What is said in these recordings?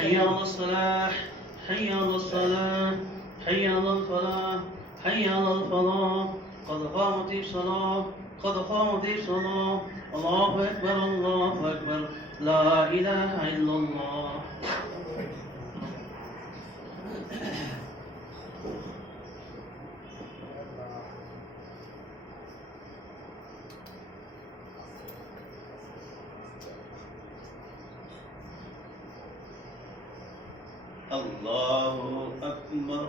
حي على الصلاح، حي على الصلاة، حي على الفلاح، حي على الفلاح. قد قامت الصلاة، قد قامت الصلاة. الله أكبر، الله أكبر، لا إله إلا الله. الله أكبر.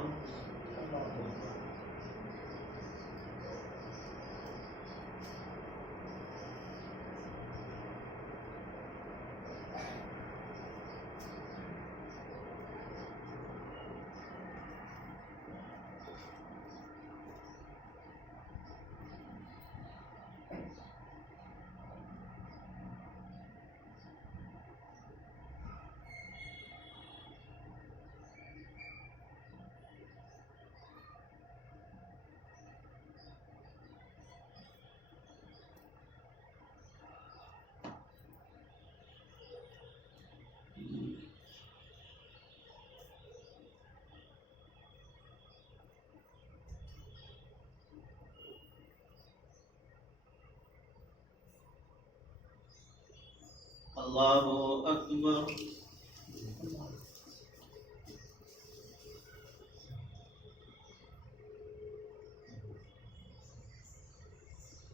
الله أكبر.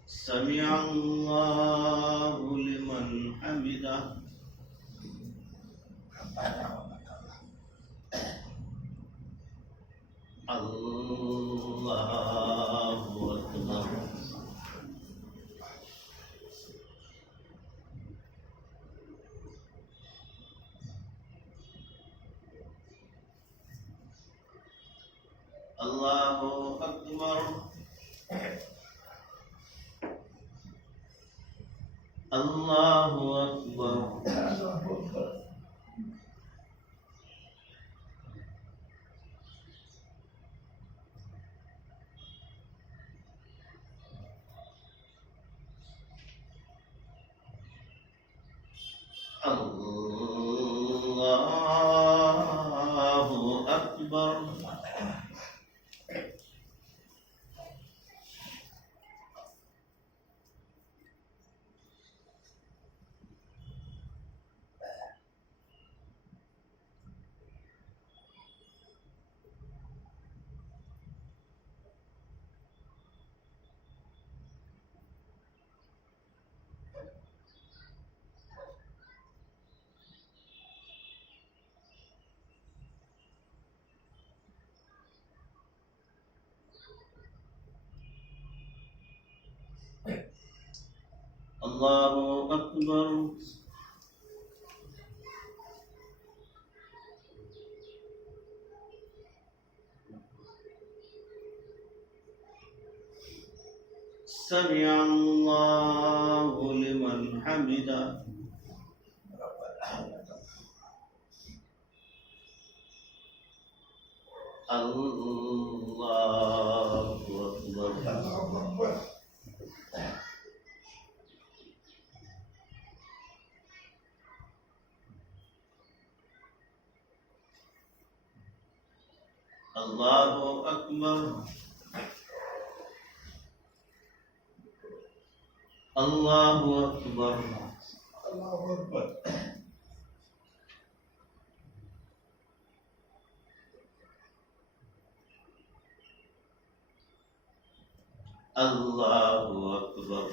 سمع الله لمن حمده. الله أكبر. الله أكبر. الله أكبر. الله أكبر. الله أكبر. سمع الله لمن حمده. الله أكبر. الله أكبر. الله أكبر. الله أكبر. الله أكبر. الله أكبر.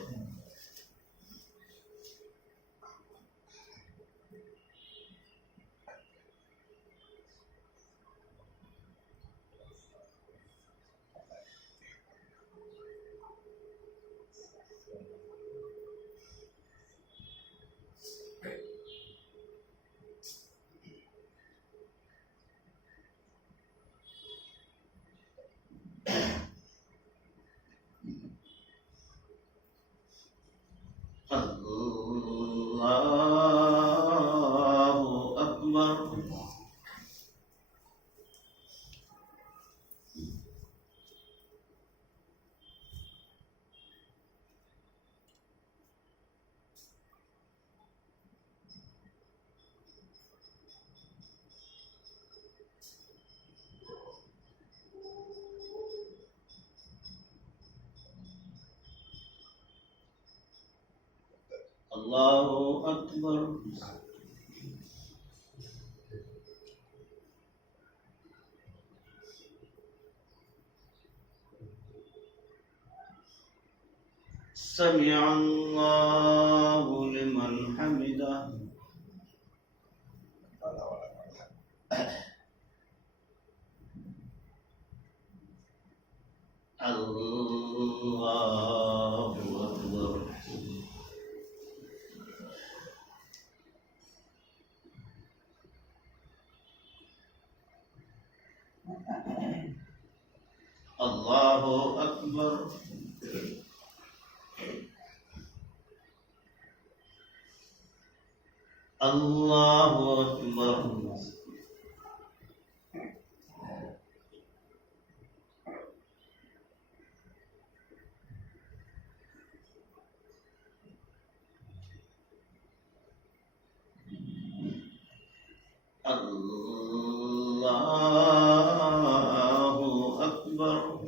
الله أكبر سمع الله لمن حمده الله أكبر الله أكبر الله أكبر الله أكبر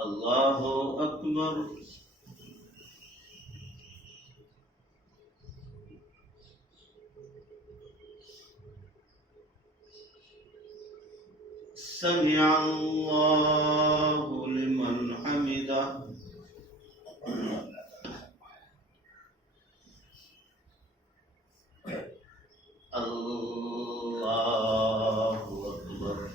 الله أكبر سمع الله لمن حمده الله أكبر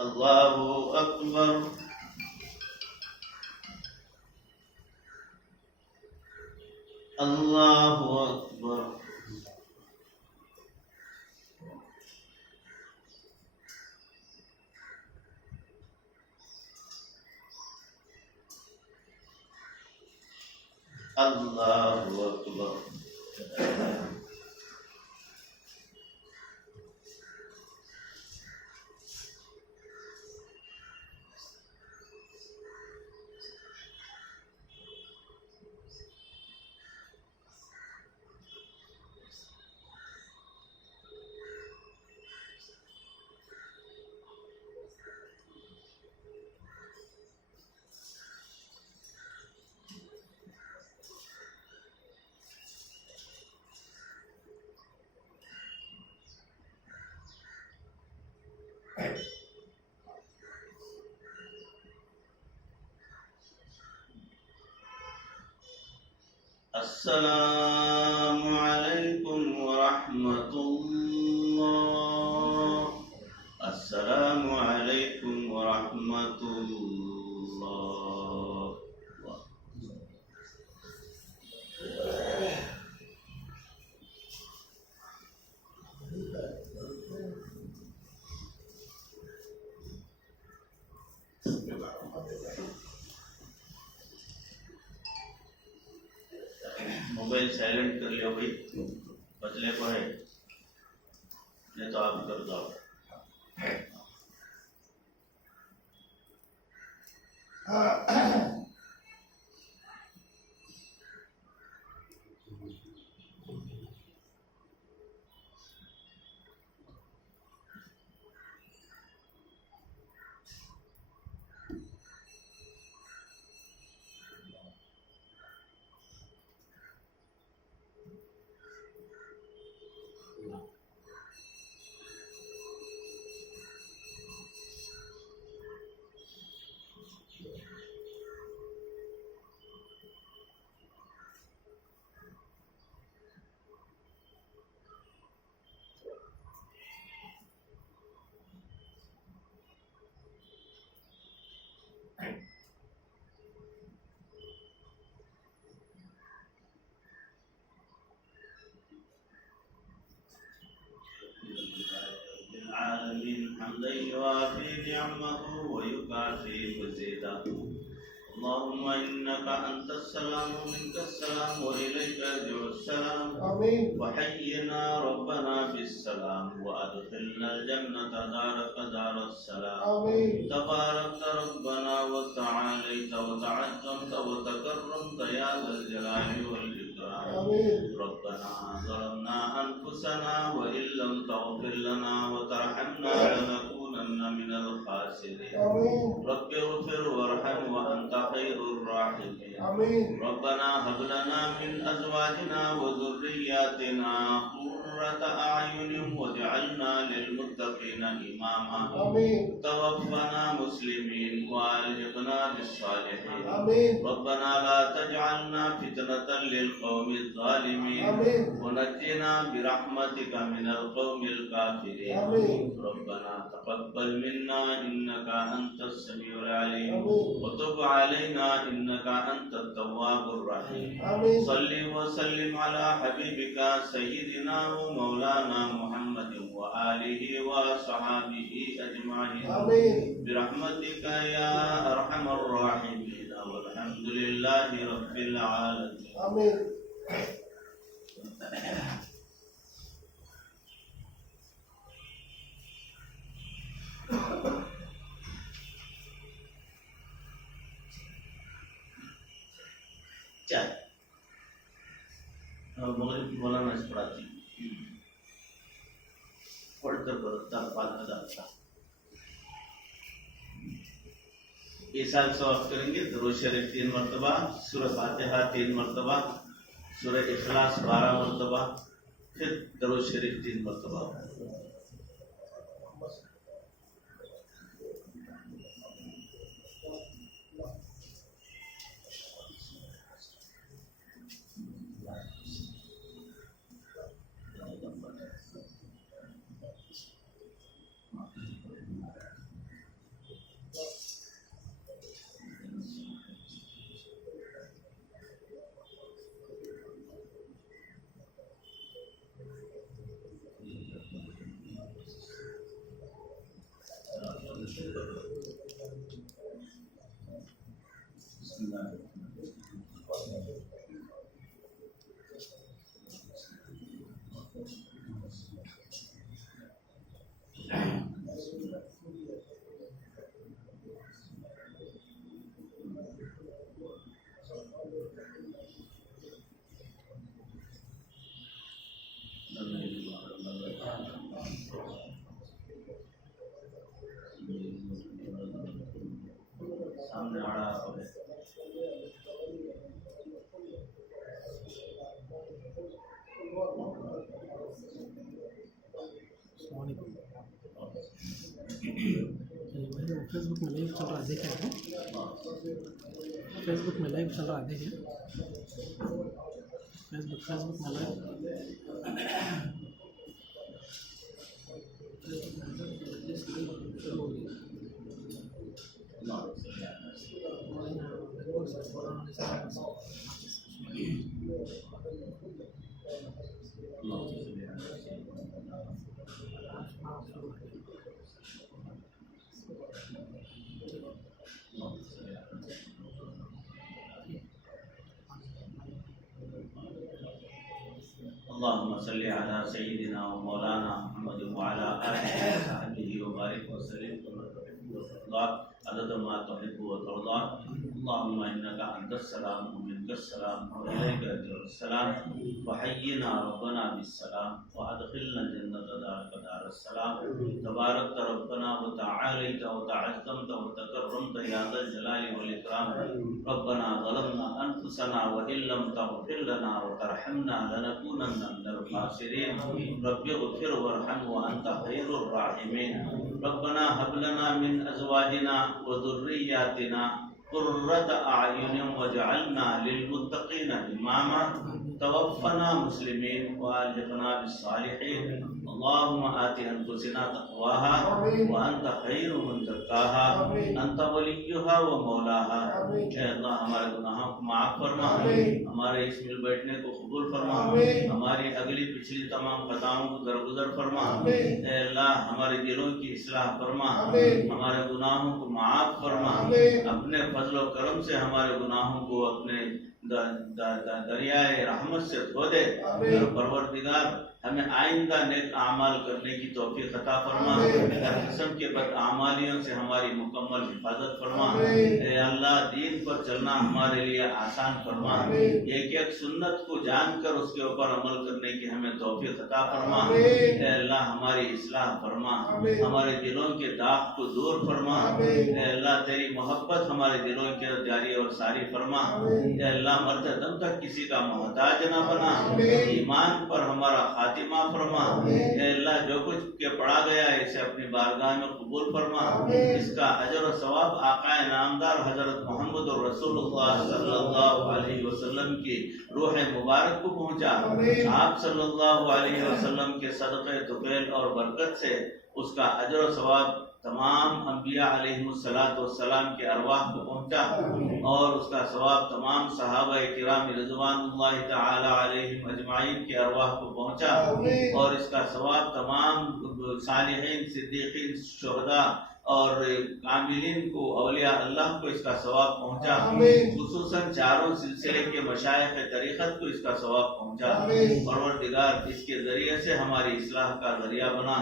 الله أكبر الله أكبر الله أكبر السلام عليكم ورحمة الله السلام عليكم ورحمة الله موبائل سائلنٹ کر لیا بھائی بدلے کو ہے نہیں تو آپ کر دو العالمين حمدا يوافي نعمه ويكافي مزيدا اللهم إنك أنت السلام ومنك السلام وإليك يرجع السلام آمين. وحينا ربنا بالسلام وأدخلنا الجنة دارك دار السلام آمين. تباركت ربنا وتعاليت وتعظمت وتكرمت يا ذا الجلال والإكرام آمين. ربنا ظلمنا أنفسنا وإن لم تغفر لنا وترحمنا لنكونن من الخاسرين آمين. رب اغفر وارحم وأنت خير الراحمين آمين. ربنا هب لنا من أزواجنا وذرياتنا قرة أعين واجعلنا للمتقين إماما آمين. توفنا مسلمين وألحقنا بالصالحين آمين. ربنا لا تجعلنا فتنة للقوم الظالمين آمين. ونجنا برحمتك من القوم الكافرين آمين. ربنا تقبل منا إنك أنت السميع العليم آمين. وتب علينا إنك أنت التواب الرحيم آمين. صل وسلم على حبيبك سيدنا ومولانا محمد وآله وصحابه أجمعين آمين. برحمتك يا أرحم الراحمين والحمد لله رب العالمين آمين. چل مغرب کی مولانا اس پڑھاتی پڑھتا پڑھتا پاک ادا یہ سال ثواب کریں گے درود شریف 3 مرتبہ سورہ فاتحہ 3 مرتبہ سورہ اخلاص 12 مرتبہ پھر درود شریف 3 مرتبہ سامنے آڑا ہے فیس بک میں لائیو چل رہا ہے دیکھیں فیس بک میں لائیو چل رہا ہے دیکھیں فیس بک میں لائیو اللهم صل على سيدنا ومولانا محمد وعلى آله وصحبه وبارك وسلم كما تحب وترضى عدد ما تحب وترضى اللهم إنك أنت السلام ومنك السلام وإليك يرجع السلام وحينا ربنا بالسلام وأدخلنا الجنة دارك دار السلام تباركت ربنا وتعاليت وتعظمت وتكرمت يا ذا الجلال والإكرام ربنا ظلمنا أنفسنا وإن لم تغفر لنا وترحمنا لنكونن من الخاسرين رب اغفر وارحم وأنت خير الراحمين ربنا هب لنا من أزواجنا وذرياتنا قرة أعين واجعلنا للمتقين إماما توفنا مسلمين والحقنا بالصالحين اللهم آت أنفسنا تقواها وأنت خير من زكاها أنت وليها ومولاها اے اللہ ہمارے گناہوں کو معاف فرما ہمارے اس مل بیٹھنے کو قبول فرما ہماری اگلی پچھلی تمام خطاؤں کو درگزر فرما اے اللہ ہمارے دلوں کی اصلاح فرما ہمارے گناہوں کو معاف فرما اپنے فضل و کرم سے ہمارے گناہوں کو اپنے دریائے رحمت سے دھو دے پروردگار ہمیں آئندہ نیک اعمال کرنے کی توفیق عطا فرما ہر قسم کے بد اعمالیوں سے ہماری مکمل حفاظت فرما اے اللہ دین پر چلنا ہمارے لیے آسان فرما ایک ایک سنت کو جان کر اس کے اوپر عمل کرنے کی ہمیں توفیق عطا فرما اے اللہ ہماری اصلاح فرما ہمارے دلوں کے داغ کو دور فرما اے اللہ تیری محبت ہمارے دلوں کے جاری اور ساری فرما اے اللہ مرتے دم تک کسی کا محتاج نہ بنا ایمان پر ہمارا خاتمہ فرما اے اللہ جو کچھ کے پڑھا گیا ہے اسے اپنی بارگاہ میں قبول فرما اس کا اجر و ثواب آقا نامدار حضرت محمد رسول اللہ صلی اللہ علیہ وسلم کی روح مبارک کو پہنچا آپ صلی اللہ علیہ وسلم کے صدقے طفیل اور برکت سے اس کا اجر و ثواب تمام انبیاء علیہ السلام کے ارواح کو پہنچا اور اس کا ثواب تمام صحابہ کرام رضوان اللہ تعالی علیہم اجمعین کے ارواح کو پہنچا اور اس کا ثواب تمام صالحین صدیقین شہداء اور کاملین کو اولیاء اللہ کو اس کا ثواب پہنچا خصوصاً چاروں سلسلے کے مشائخ طریقت کو اس کا ثواب پہنچا پروردگار اس کے ذریعے سے ہماری اصلاح کا ذریعہ بنا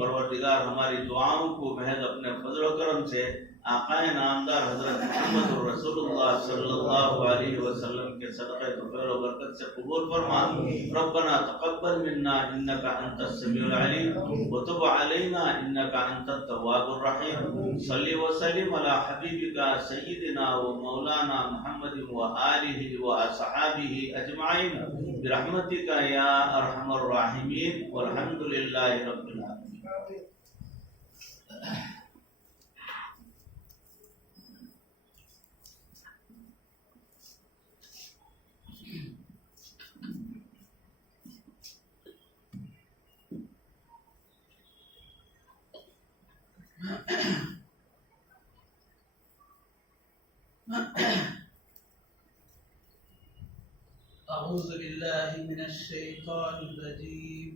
پروردگار ہماری دعاؤں کو محض اپنے فضل و کرم سے آقا نامدار حضرت محمد رسول اللہ صلی اللہ علیہ وسلم کے صدقے طفیل و برکت سے قبول فرما ربنا تقبل منا انك انت السميع العليم وتب علينا انك انت التواب الرحيم صل وسلم على حبيبك سيدنا ومولانا محمد وآله وأصحابه أجمعين برحمتك يا أرحم الراحمين والحمد لله رب العالمين. أعوذ بالله من الشيطان الرجيم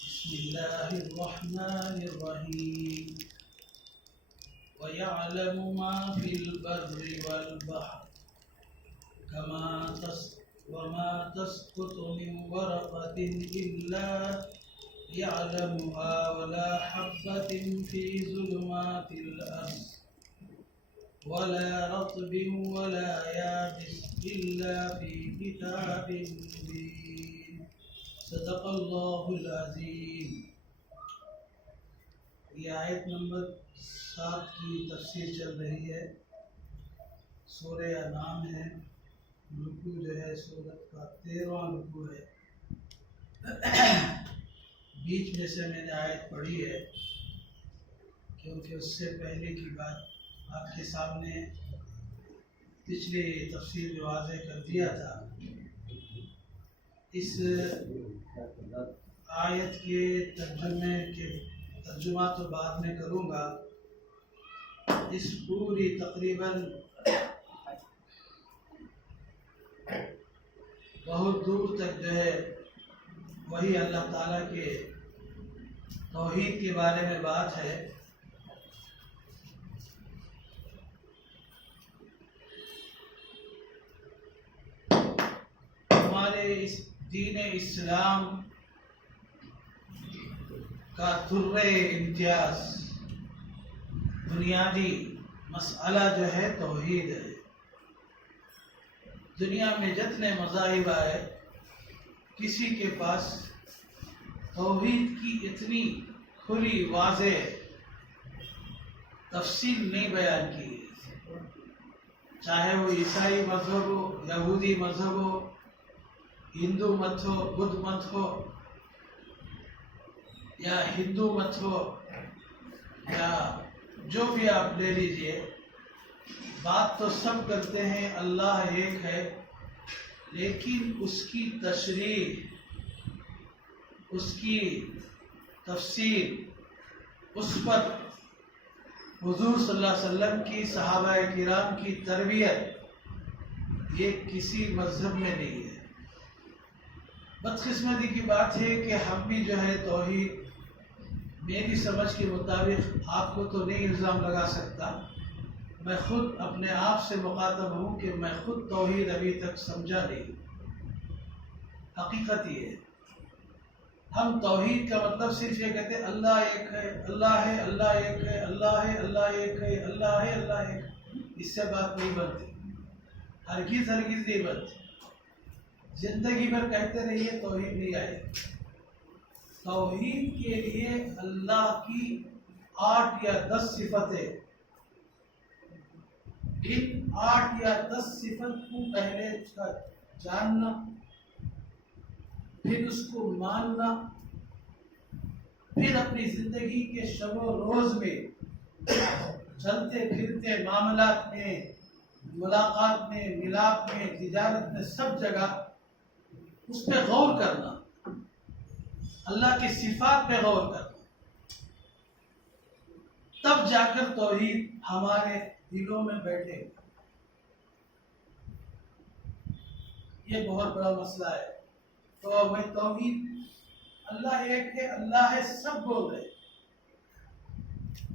بسم الله الرحمن الرحيم ويعلم ما في البر والبحر وما تسقط من ورقة إلا يعلمها ولا حبة في ظلمات الأرض ولا رطب ولا يابس إلا في كتاب مبين صدق الله العظيم. یہ آیت نمبر 7 کی تفسیر چل رہی ہے. سورہ انعام ہے. رکوع جو ہے سورت کا 13واں رکوع ہے. بیچ میں سے میں نے آیت پڑھی ہے کیونکہ اس سے پہلے کی بات آپ کے سامنے پچھلی تفسیر میں واضح کر دیا تھا. اس آیت کے ترجمہ تو بعد میں کروں گا. اس پوری تقریباً بہت دور تک جو ہے وہی اللہ تعالیٰ کے توحید کے بارے میں بات ہے. ہمارے اس دین اسلام کا در امتیاز بنیادی مسئلہ جو ہے توحید ہے. دنیا میں جتنے مذاہب آئے کسی کے پاس توحید کی اتنی کھلی واضح تفصیل نہیں بیان کی. چاہے وہ عیسائی مذہب ہو، یہودی مذہب ہو، ہندو مت ہو، بدھ مت ہو یا ہندو مت ہو یا جو بھی آپ لے لیجئے، بات تو سب کرتے ہیں اللہ ایک ہے لیکن اس کی تشریح، اس کی تفسیر، اس پر حضور صلی اللہ علیہ وسلم کی، صحابہ کرام کی تربیت، یہ کسی مذہب میں نہیں ہے۔ بدقسمتی کی بات ہے کہ ہم بھی جو ہے توحید، میری سمجھ کے مطابق، آپ کو تو نہیں الزام لگا سکتا، میں خود اپنے آپ سے مخاطب ہوں کہ میں خود توحید ابھی تک سمجھا نہیں۔ حقیقت یہ ہے، ہم توحید کا مطلب صرف یہ کہتے ہیں اللہ ایک ہے، اللہ ہے، اللہ ایک ہے، اللہ ہے، اللہ ایک ہے، اللہ ہے، اللہ ایک ہے۔ اس سے بات نہیں بنتی، ہرگز ہرگز نہیں بنتی۔ زندگی بھر کہتے رہیے توحید نہیں آئے۔ توحید کے لیے اللہ کی 8 یا 10 صفتیں، ان 8 یا 10 صفت کو پہلے جاننا، پھر اس کو ماننا، پھر اپنی زندگی کے شب و روز میں، چلتے پھرتے معاملات میں، ملاقات میں، ملاپ میں، تجارت میں، سب جگہ اس پہ غور کرنا، اللہ کی صفات پہ غور کرنا، تب جا کر توحید ہمارے دلوں میں بیٹھے گا۔ یہ بہت بڑا مسئلہ ہے۔ تو میں توحید، اللہ ایک ہے، اللہ ہے، سب بول رہے۔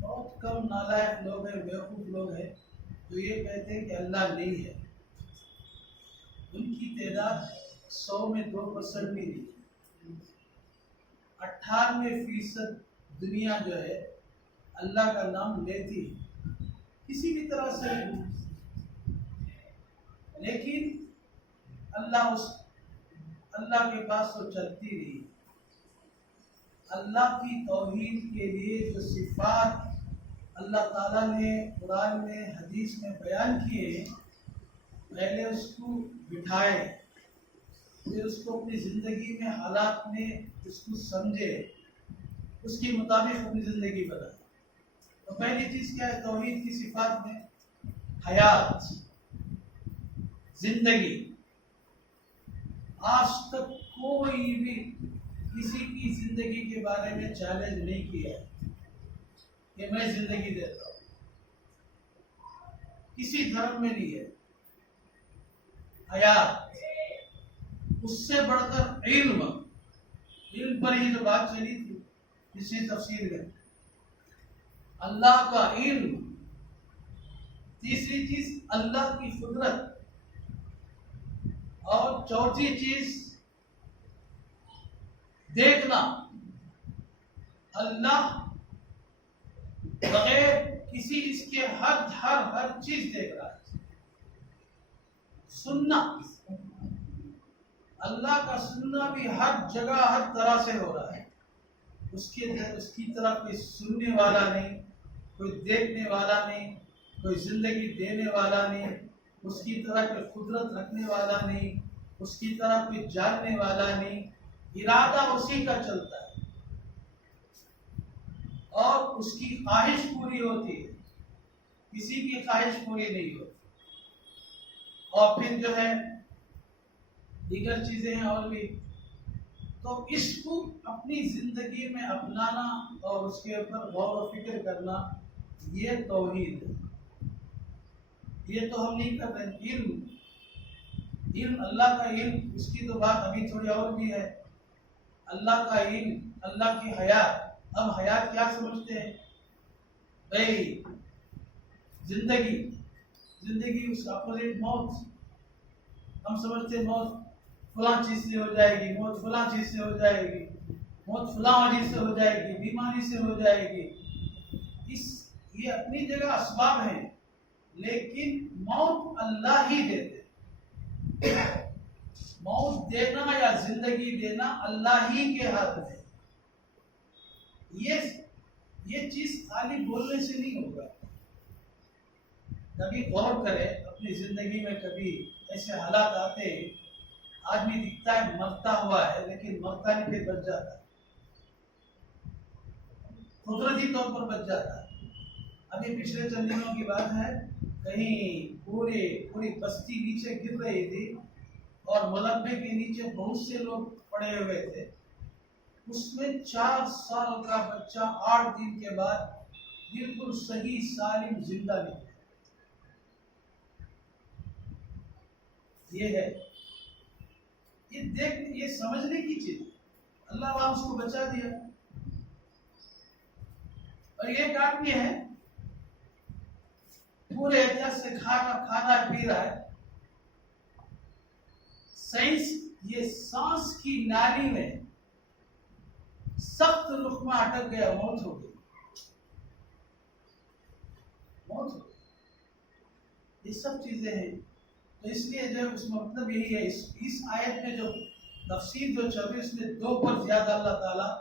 بہت کم نالائق لوگ ہیں، بیوقوف لوگ ہیں جو یہ کہتے ہیں کہ اللہ نہیں ہے۔ ان کی تعداد 100 میں 2% بھی نہیں۔ 98% دنیا جو ہے اللہ کا نام لیتی ہے کسی بھی طرح سے، لیکن اللہ کے پاس تو چلتی رہی۔ اللہ کی توحید کے لیے جو صفات اللہ تعالیٰ نے قرآن میں، حدیث میں بیان کیے، پہلے اس کو بٹھائے، پھر اس کو اپنی زندگی میں، حالات میں اس کو سمجھے، اس کے مطابق اپنی زندگی بنائے۔ تو پہلی چیز کیا ہے توحید کی صفات میں؟ حیات، زندگی۔ آج تک کوئی بھی کسی کی زندگی کے بارے میں چیلنج نہیں کیا کہ میں زندگی دیتا ہوں، کسی دھرم میں نہیں ہے۔ حیات، اس سے بڑھ کر علم پر ہی جو بات چلی تھی اسی تفسیر میں، اللہ کا علم۔ تیسری چیز اللہ کی قدرت، اور چوتھی چیز دیکھنا، اللہ بغیر کسی اس کے ہر چیز دیکھ رہا ہے۔ سننا، اللہ کا سننا بھی ہر جگہ، ہر طرح سے ہو رہا ہے۔ اس کی طرح کوئی سننے والا نہیں، کوئی دیکھنے والا نہیں، کوئی زندگی دینے والا نہیں، اس کی طرح کوئی قدرت رکھنے والا نہیں، اس کی طرح کوئی جاننے والا نہیں۔ ارادہ اسی کا چلتا ہے اور اس کی خواہش پوری ہوتی ہے، کسی کی خواہش پوری نہیں ہوتی۔ اور پھر جو ہے دیگر چیزیں ہیں اور بھی، تو اس کو اپنی زندگی میں اپنانا اور اس کے اوپر غور و فکر کرنا، یہ توحید ہے۔ یہ تو ہم نہیں کر رہے۔ علم، اللہ کا علم، اس کی تو بات ابھی تھوڑی اور بھی ہے۔ اللہ کا علم، اللہ کی حیات۔ اب حیات کیا سمجھتے ہیں بھائی؟ زندگی اس کا اپوزٹ موت۔ ہم سمجھتے ہیں موت فلاں چیز سے ہو جائے گی، موت فلاں چیز سے ہو جائے گی، موت فلاں وجہ سے ہو جائے گی، بیماری سے ہو جائے گی۔ یہ اپنی جگہ اسباب ہیں، لیکن موت اللہ ہی دیتے۔ موت دینا یا زندگی دینا اللہ ہی کے ہاتھ میں۔ یہ چیز خالی بولنے سے نہیں ہوگا۔ کبھی غور کرے اپنی زندگی میں، کبھی ایسے حالات آتے ہیں، آدمی دکھتا ہے مرتا ہوا ہے، لیکن مرتا نہیں، پھر بچ جاتا ہے، قدرتی طور پر بچ جاتا ہے۔ ابھی پچھلے چند دنوں کی بات ہے، کہیں پوری بستی نیچے گر رہی تھی، اور ملبے کے نیچے بہت سے لوگ پڑے ہوئے تھے. اس میں 4 سال کا بچہ 8 دن کے بعد بالکل صحیح سالم زندہ نکلا. یہ ہے، یہ سمجھنے کی چیز. اللہ وہاں اس کو بچا دیا. اور یہ آدمی ہے پورے احتیاط سے کھانا پی رہا ہے. سائنس یہ سانس کی نالی میں سخت لقمہ اٹک گیا، موت ہو گئی. یہ سب چیزیں ہیں. تو اس لیے جو اس کا مطلب یہی ہے، اس آیت میں جو تفسیر جو چل رہی ہے اس میں 2 پر زیادہ اللہ تعالیٰ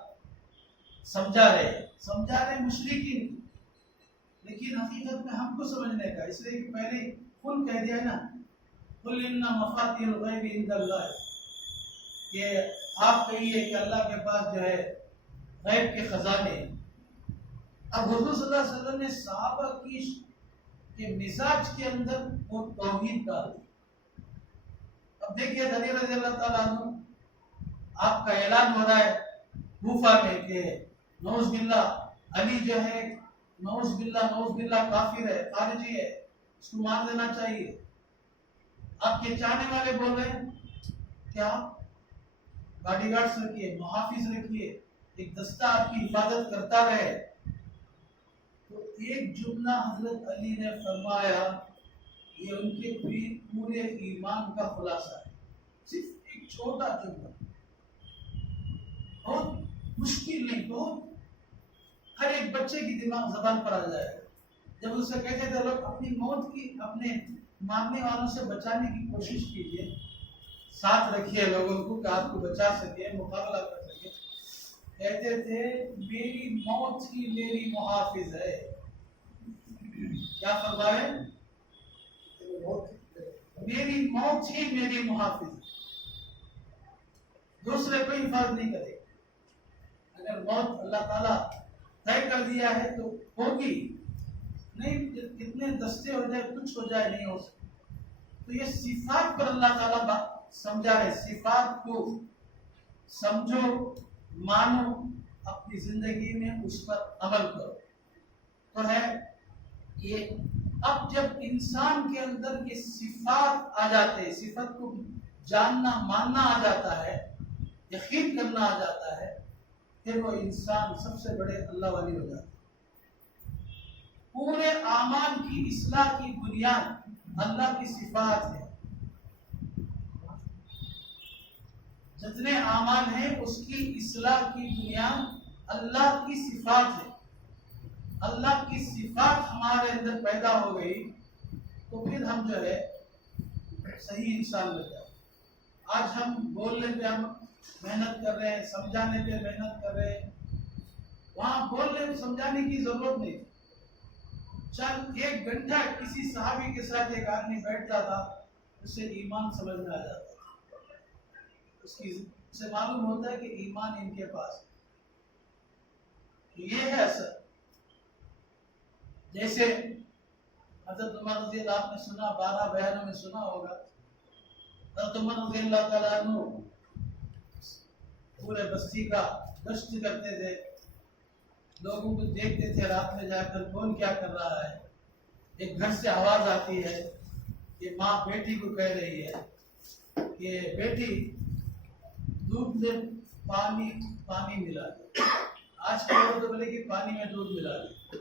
سمجھا رہے مشرکین، لیکن حقیقت میں ہم کو سمجھنے کا. اس لیے کہ پہلے کل کہہ دیا نا، قل ان مفاتیح الغیب عند اللہ، کہ آپ کہیے کہ اللہ کے پاس جو ہے غیب کے خزانے. اب حضور صلی اللہ علیہ وسلم نے صحابہ کے مزاج کے اندر وہ توحید ڈال دی. اب دیکھیے علی رضی اللہ تعالیٰ عنہ، آپ کا اعلان ہو رہا ہے کوفہ میں کہ نعوذ باللہ علی جو ہے نعوذ باللہ کافر ہے، خارجی ہے، اس کو مار دینا چاہیے. آپ کے چاہنے والے بول رہے ہیں کیا باڈی گارڈز رکھیے، محافظ رکھیے، ایک دستہ آپ کی حفاظت کرتا رہے. تو ایک جملہ حضرت علی نے فرمایا، یہ ان کے پورے ایمان کا خلاصہ ہے. صرف ایک چھوٹا جملہ، بہت مشکل نہیں، بہت ہر ایک بچے کی دماغ زبان پر آ جائے گا. جب ان سے کہتے تھے لوگ اپنی موت کی اپنے ماننے والوں سے بچانے کی کوشش کیجیے، ساتھ رکھیے لوگوں کو کہ آپ کو بچا سکے، مقابلہ کر سکے. کہتے تھے میری موت ہی میری محافظ ہے. کیا فرمائے؟ میری موت ہی میری محافظ ہے، دوسرے کوئی حفاظت نہیں کرے. اگر موت اللہ تعالیٰ طے کر دیا ہے تو ہوگی، نہیں کتنے دستے ہو جائے کچھ ہو جائے نہیں ہو سکتا. تو یہ صفات پر اللہ تعالیٰ سمجھا ہے. صفات کو سمجھو، مانو، اپنی زندگی میں اس پر عمل کرو. تو ہے یہ اب جب انسان کے اندر یہ صفات آ جاتے ہیں، صفت کو جاننا ماننا آ جاتا ہے، یقین کرنا آ جاتا ہے، پھر وہ انسان سب سے بڑے اللہ والی ہو جاتا ہے. پورے اعمال کی اصلاح کی بنیاد اللہ کی صفات ہے. جتنے اعمال ہیں اس کی اصلاح کی بنیاد اللہ کی صفات ہے. اللہ کی صفات ہمارے اندر پیدا ہو گئی تو پھر ہم جو ہے صحیح انسان بن جائے. آج ہم بولنے پہ ہم محنت کر رہے ہیں، سمجھانے پہ محنت کر رہے ہیں. وہاں بولنے سمجھانے کی ضرورت نہیں. چند 1 گھنٹہ کسی صحابی کے ساتھ ایک آدمی بیٹھتا تھا، اسے ایمان سمجھ میں آ جاتا تھا. اسے معلوم ہوتا ہے کہ ایمان ان کے پاس. یہ ہے اثر. جیسے حضرت عمر رضی اللہ آپ نے سنا، 12 بیانوں میں سنا ہوگا. حضرت عمر رضی اللہ تعالیٰ عنہ پورے بستی کا گشت کرتے تھے، لوگوں کو دیکھتے تھے رات میں جا کر کون کیا کر رہا ہے. ایک گھر سے آواز آتی ہے کہ ماں بیٹی کو کہہ رہی ہے کہ بیٹی دودھ میں پانی ملا دے. آج کے لوگ تو بولے کہ پانی میں دودھ ملا دے،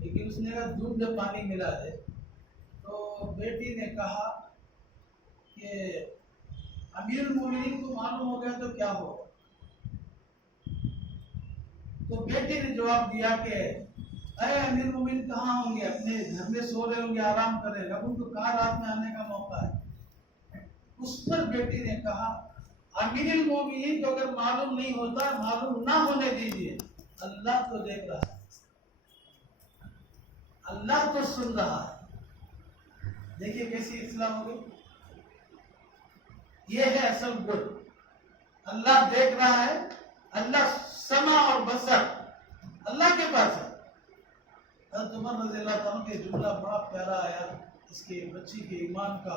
لیکن اس نے کہا دودھ میں پانی ملا دے. تو بیٹی نے کہا کہ امیر المومنین کو معلوم ہو گیا تو کیا ہوگا. تو بیٹی نے جواب دیا کہ اے امیر المومنین کہاں ہوں گے، اپنے گھر میں سو رہے ہوں گے، آرام کر رہے ہیں، اب ان کو کہاں رات میں آنے کا موقع ہے. اس پر بیٹی نے کہا امیر المومنین کو اگر معلوم نہیں ہوتا، معلوم نہ ہونے دیجیے، اللہ تو دیکھ رہا ہے، اللہ تو سن رہا ہے. دیکھیے کیسی اصلاح ہو گئی. یہ ہے اصل گل. اللہ دیکھ رہا ہے، اللہ سمع اور بصر اللہ کے پاس ہے. حضرت عمر رضی اللہ عنہ کے جملہ بڑا پیارا آیا اس کے بچی کے ایمان کا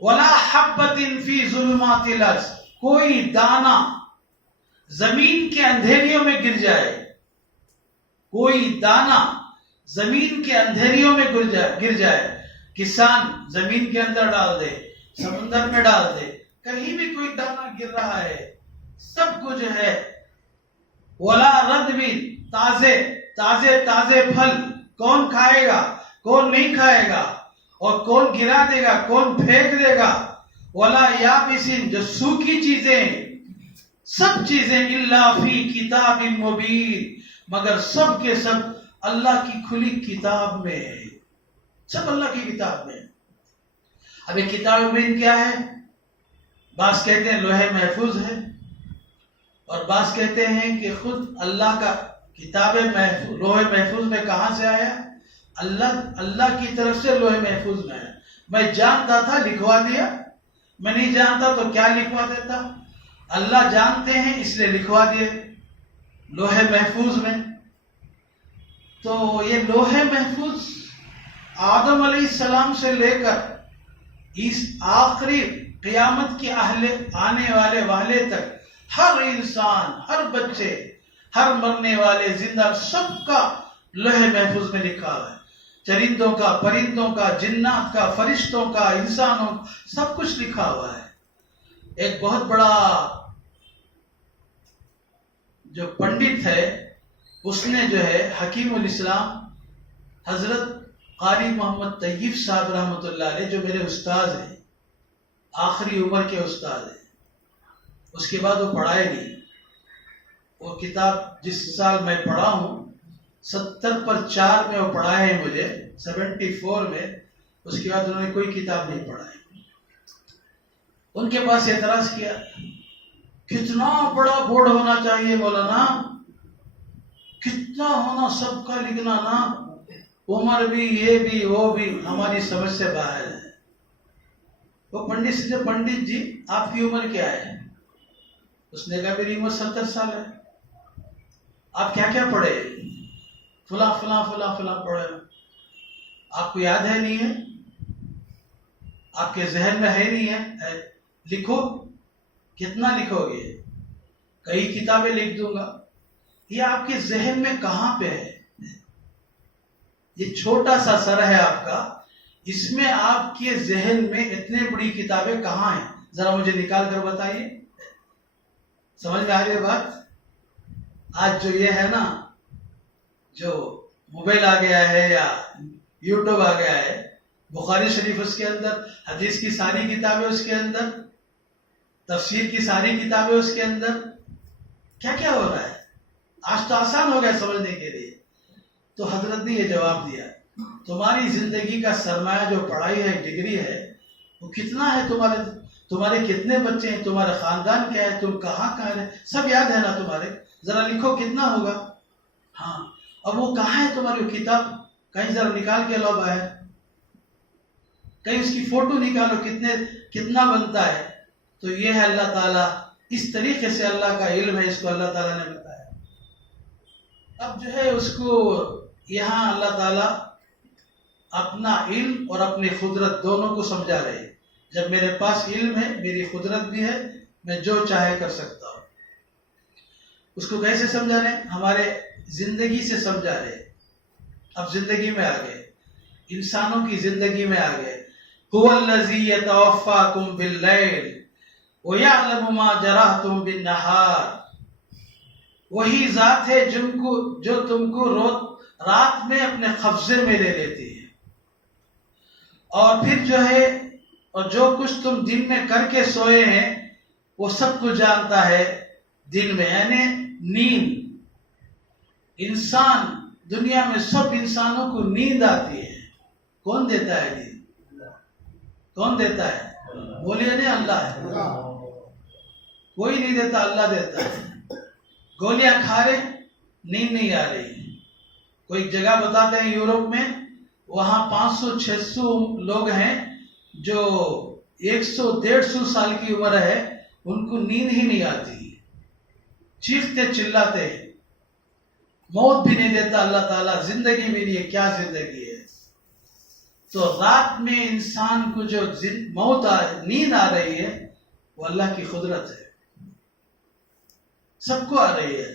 ولا حبۃ فی ظلمات الارض، کوئی دانا زمین کے اندھیریوں میں گر جائے، کوئی دانا زمین کے اندھیریوں میں گر جائے، کسان زمین کے اندر ڈال دے، سمندر میں ڈال دے، کہیں بھی کوئی دانا گر رہا ہے، سب کو جو ہے ولا رطب، تازے پھل کون کھائے گا، کون نہیں کھائے گا، اور کون گرا دے گا، کون پھینک دے گا، ولا یابس، جو سوکھی چیزیں، سب چیزیں الا فی کتاب مبین، مگر سب کے سب اللہ کی کھلی کتاب میں ہے، سب اللہ کی کتاب میں ہے۔ اب یہ کتاب مبین کیا ہے؟ بعض کہتے ہیں لوح محفوظ ہے، اور بعض کہتے ہیں کہ خود اللہ کا کتاب محفوظ، لوح محفوظ میں کہاں سے آیا؟ اللہ کی طرف سے لوح محفوظ میں ہے۔ میں جانتا تھا لکھوا دیا، میں نہیں جانتا تو کیا لکھوا دیتا؟ اللہ جانتے ہیں اس لیے لکھوا دیے لوح محفوظ میں۔ تو یہ لوح محفوظ آدم علیہ السلام سے لے کر اس آخری قیامت کے آنے والے تک ہر انسان، ہر بچے، ہر مرنے والے، زندہ، سب کا لوح محفوظ میں لکھا ہوا ہے، چرندوں کا، پرندوں کا، جنات کا، فرشتوں کا، انسانوں کا، سب کچھ لکھا ہوا ہے۔ ایک بہت بڑا جو پنڈت ہے، اس نے جو ہے حکیم الاسلام حضرت قاری محمد طیب صاحب رحمۃ اللہ علیہ، جو میرے استاد ہیں، آخری عمر کے استاد ہیں، اس کے بعد وہ پڑھائے نہیں۔ وہ کتاب جس سال میں پڑھا ہوں 70/4 میں وہ پڑھائے ہیں مجھے، 74 میں، اس کے بعد انہوں نے کوئی کتاب نہیں پڑھائی۔ ان کے پاس اعتراض کیا، کتنا بڑا بورڈ ہونا چاہیے مولانا، کتنا ہونا، سب کا لکھنا نا، عمر بھی، یہ بھی، وہ بھی، ہماری سمجھ سے باہر ہے۔ وہ پنڈت سے جو، پنڈت جی آپ کی عمر کیا ہے؟ اس نے کہا میری عمر 70 سال ہے۔ آپ کیا کیا پڑھے؟ فلاں فلاں فلاں فلاں پڑھے۔ آپ کو یاد ہے نہیں ہے؟ آپ کے ذہن میں ہے نہیں ہے؟ لکھو، کتنا لکھو گے؟ کئی کتابیں لکھ دوں گا۔ یہ آپ کے ذہن میں کہاں پہ ہے؟ یہ چھوٹا سا سر ہے آپ کا، اس میں آپ کے ذہن میں اتنے بڑی کتابیں کہاں ہیں؟ ذرا مجھے نکال کر بتائیے۔ سمجھ میں آ رہی ہے بات؟ آج جو یہ ہے نا، جو موبائل آ گیا ہے یا یوٹیوب آ گیا ہے، بخاری شریف اس کے اندر، حدیث کی ساری کتابیں اس کے اندر، تفسیر کی ساری کتابیں اس کے اندر، کیا کیا ہو رہا ہے؟ آج تو آسان ہو گیا سمجھنے کے لیے۔ تو حضرت نے یہ جواب دیا، تمہاری زندگی کا سرمایہ جو پڑھائی ہے، ڈگری ہے، وہ کتنا ہے؟ تمہارے کتنے بچے ہیں؟ تمہارا خاندان کیا ہے؟ تم کہاں رہے؟ سب یاد ہے نا تمہارے؟ ذرا لکھو کتنا ہوگا؟ ہاں، اب وہ کہاں ہے تمہاری وہ کتاب؟ کہیں ذرا نکال کے لاؤ باہر، کہیں اس کی فوٹو نکالو، کتنا بنتا ہے؟ تو یہ ہے اللہ تعالیٰ، اس طریقے سے اللہ کا علم ہے، اس کو اللہ تعالیٰ نے بتایا۔ اب جو ہے اس کو یہاں اللہ تعالیٰ اپنا علم اور اپنی قدرت دونوں کو سمجھا رہے ہیں۔ جب میرے پاس علم ہے، میری قدرت بھی ہے، میں جو چاہے کر سکتا ہوں۔ اس کو کیسے سمجھا رہے ہیں؟ ہمارے زندگی سے سمجھا رہے ہیں۔ اب زندگی میں آ گئے، انسانوں کی زندگی میں آ گئے۔ هو الذی یتوفاکم باللیل ویعلم ما جرحتم بالنہار، وہی ذات ہے جو تم کو رات میں اپنے قبضے میں لے لیتی ہے، اور پھر جو ہے، اور جو کچھ تم دن میں کر کے سوئے ہیں وہ سب کچھ جانتا ہے دن میں، یعنی نیند۔ انسان دنیا میں سب انسانوں کو نیند آتی ہے، کون دیتا ہے نیند؟ کون دیتا ہے؟ بولیے نہیں، اللہ ہے، کوئی نہیں دیتا، اللہ دیتا ہے۔ گولیاں کھا رہے، نیند نہیں آ رہی۔ کوئی جگہ بتاتے ہیں یورپ میں، وہاں 500-600 لوگ ہیں جو 100-150 سال کی عمر ہے، ان کو نیند ہی نہیں آتی، چیختے چلاتے ہیں۔ موت بھی نہیں دیتا اللہ تعالیٰ، زندگی بھی نہیں ہے، کیا زندگی ہے؟ تو رات میں انسان کو جو نیند آ رہی ہے وہ اللہ کی قدرت ہے، سب کو آ رہی ہے.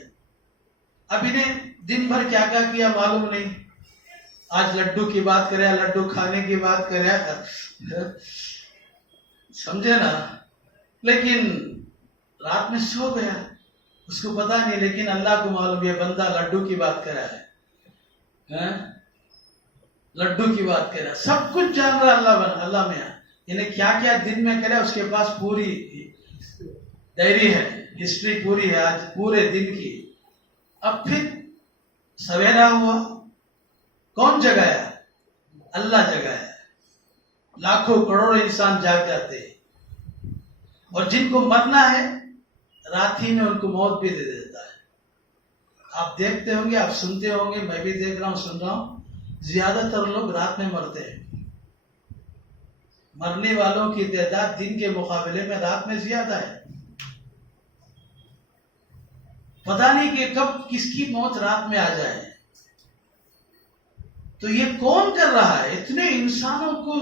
اب انہیں دن بھر کیا کیا کیا معلوم نہیں. آج لڈو کی بات کرے، لڈو کھانے کی بات کرے، سمجھے نا، لیکن رات میں سو گیا، اس کو پتا نہیں، لیکن اللہ کو معلوم یہ بندہ لڈو کی بات کر رہا ہے، لڈو کی بات کر رہا ہے. سب کچھ جان رہا اللہ میں. انہیں کیا کیا دن میں کرے اس کے پاس پوری ڈائری ہے، ہسٹری پوری ہے آج پورے دن کی. اب پھر سویرا ہوا، کون جگایا؟ اللہ جگایا. لاکھوں کروڑوں انسان جاگ جاتے ہیں، اور جن کو مرنا ہے رات ہی میں ان کو موت بھی دے دیتا ہے. آپ دیکھتے ہوں گے، آپ سنتے ہوں گے، میں بھی دیکھ رہا ہوں، سن رہا ہوں، زیادہ تر لوگ رات میں مرتے ہیں. مرنے والوں کی تعداد دن کے مقابلے میں رات میں زیادہ ہے. پتہ نہیں کہ کب کس کی موت رات میں آ جائے. تو یہ کون کر رہا ہے؟ اتنے انسانوں کو